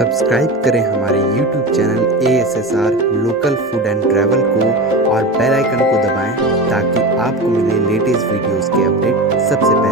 Subscribe करें हमारे YouTube channel ASSR local food and travel को और बेल आइकन को दबाएं ताकि आपको मिले लेटेस्ट वीडियोस के अपडेट सबसे पहले।